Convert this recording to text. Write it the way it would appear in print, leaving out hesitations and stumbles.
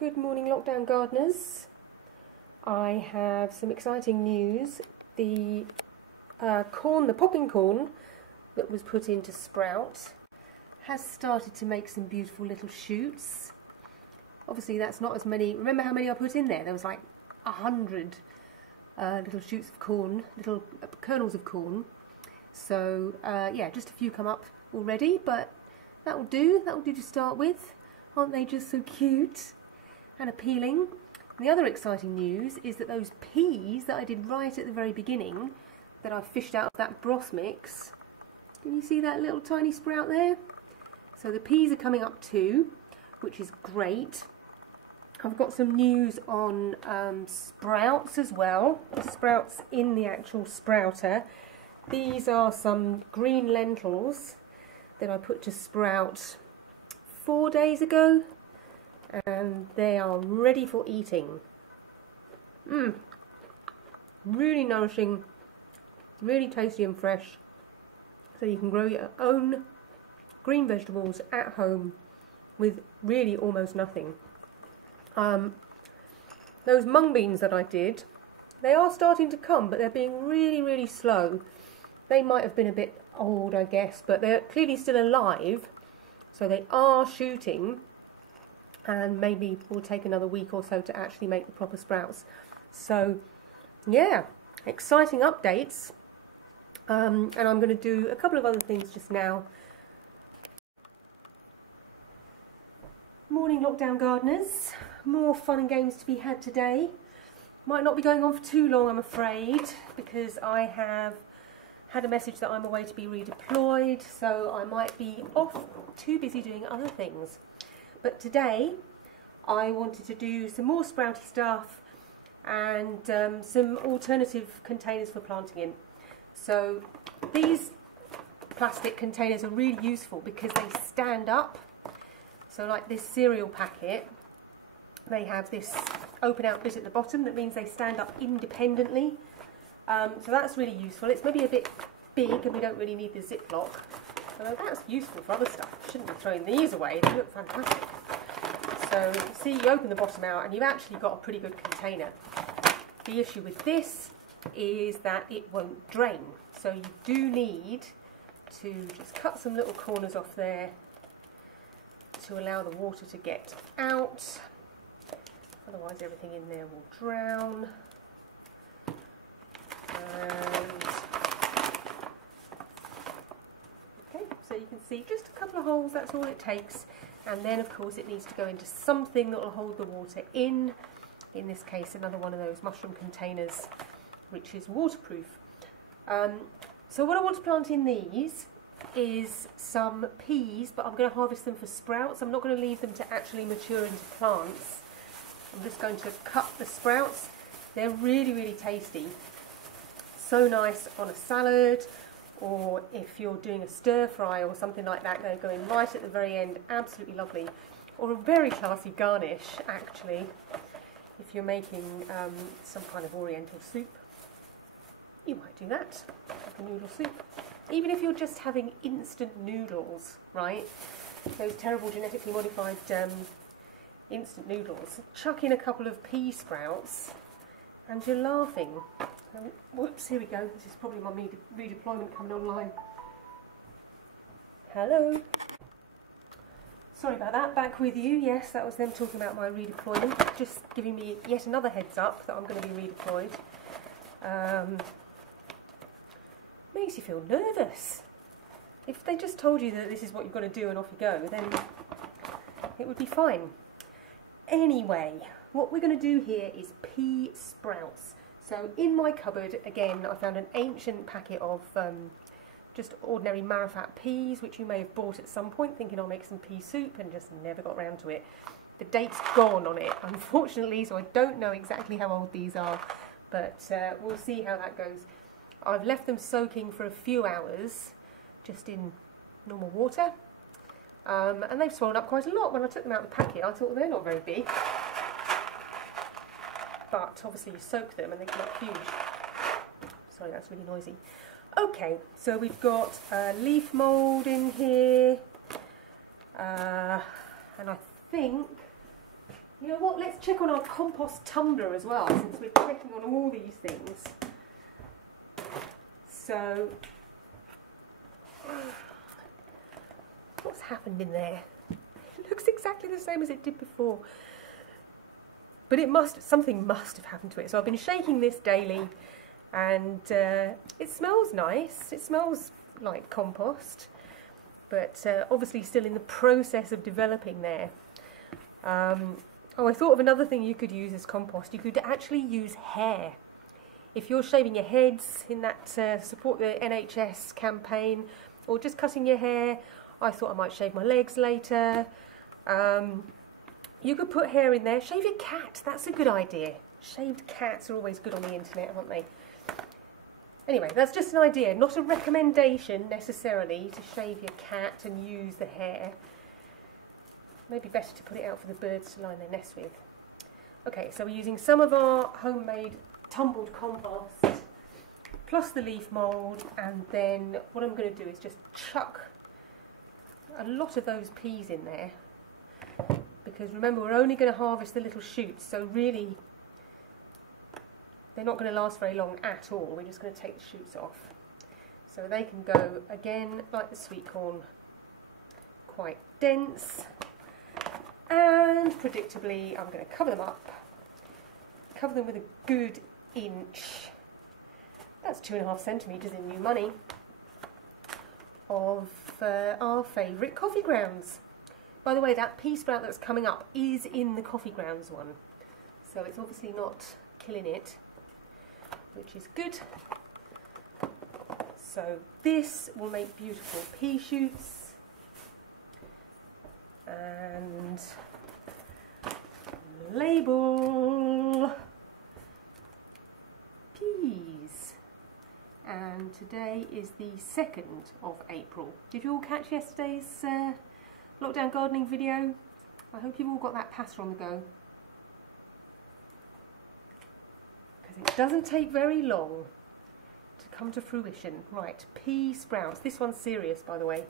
Good morning, lockdown gardeners. I have some exciting news. The popping corn that was put in to sprout has started to make some beautiful little shoots. Obviously that's not as many. Remember how many I put in there? There was like 100 little shoots of corn, little kernels of corn. So yeah, just a few come up already, but that will do to start with. Aren't they just so cute and appealing? And the other exciting news is that those peas that I did right at the very beginning, that I fished out of that broth mix, can you see that little tiny sprout there? So the peas are coming up too, which is great. I've got some news on sprouts as well, the sprouts in the actual sprouter. These are some green lentils that I put to sprout 4 days ago, and they are ready for eating. Really nourishing, really tasty and fresh. So you can grow your own green vegetables at home with really almost nothing. Those mung beans that I did, they are starting to come, but they're being really slow. They might have been a bit old, I guess, but they're clearly still alive. So they are shooting, and maybe will take another week or so to actually make the proper sprouts. So yeah, exciting updates. And I'm going to do a couple of other things just now. Morning, lockdown gardeners. More fun and games to be had today. Might not be going on for too long, I'm afraid, because I have had a message that I'm away to be redeployed, so I might be off, too busy doing other things. But today I wanted to do some more sprouty stuff and some alternative containers for planting in. So these plastic containers are really useful because they stand up. So like this cereal packet, they have this open out bit at the bottom that means they stand up independently. So that's really useful. It's maybe a bit big and we don't really need the Ziploc. Although that's useful for other stuff. Shouldn't be throwing these away, they look fantastic. So you see, you open the bottom out and you've actually got a pretty good container. The issue with this is that it won't drain. So you do need to just cut some little corners off there to allow the water to get out. Otherwise everything in there will drown. Okay, so you can see just a couple of holes, that's all it takes. And then of course it needs to go into something that will hold the water in this case another one of those mushroom containers which is waterproof. So what I want to plant in these is some peas, but I'm going to harvest them for sprouts. I'm not going to leave them to actually mature into plants. I'm just going to cut the sprouts. They're really tasty. So nice on a salad, or if you're doing a stir fry or something like that, they're going right at the very end, absolutely lovely. Or a very classy garnish, actually, if you're making some kind of oriental soup. You might do that, like a noodle soup. Even if you're just having instant noodles, right? Those terrible genetically modified instant noodles. Chuck in a couple of pea sprouts and you're laughing. Whoops, here we go. This is probably my redeployment coming online. Hello. Sorry about that, back with you. Yes, that was them talking about my redeployment. Just giving me yet another heads up that I'm going to be redeployed. Makes you feel nervous. If they just told you that this is what you've got to do and off you go, then it would be fine. Anyway, what we're going to do here is pea sprouts. So in my cupboard, again, I found an ancient packet of just ordinary marrowfat peas, which you may have bought at some point thinking I'll make some pea soup, and just never got round to it. The date's gone on it, unfortunately, so I don't know exactly how old these are, but we'll see how that goes. I've left them soaking for a few hours, just in normal water, and they've swollen up quite a lot. When I took them out of the packet, I thought they're not very big, but obviously you soak them and they come up huge. Sorry, that's really noisy. Okay, so we've got leaf mould in here, and I think You know what, let's check on our compost tumbler as well, since we're checking on all these things. So, what's happened in there? It looks exactly the same as it did before. But something must have happened to it. So I've been shaking this daily, and it smells nice. It smells like compost, but obviously still in the process of developing there. Oh, I thought of another thing you could use as compost. You could actually use hair. If you're shaving your heads in that support the NHS campaign, or just cutting your hair, I thought I might shave my legs later. You could put hair in there. Shave your cat, that's a good idea. Shaved cats are always good on the internet, aren't they? Anyway, that's just an idea, not a recommendation necessarily to shave your cat and use the hair. Maybe better to put it out for the birds to line their nest with. Okay, so we're using some of our homemade tumbled compost plus the leaf mould, and then what I'm going to do is just chuck a lot of those peas in there, because remember we're only going to harvest the little shoots, so really they're not going to last very long at all. We're just going to take the shoots off. So they can go, again, like the sweet corn, quite dense. And predictably, I'm going to cover them up. Cover them with a good inch. That's 2.5 centimetres in new money of our favourite coffee grounds. By the way, that pea sprout that's coming up is in the coffee grounds one. So it's obviously not killing it, which is good. So this will make beautiful pea shoots. And label peas. And today is the 2nd of April. Did you all catch yesterday's lockdown gardening video? I hope you've all got that passer on the go, because it doesn't take very long to come to fruition. Right, pea sprouts. This one's serious, by the way.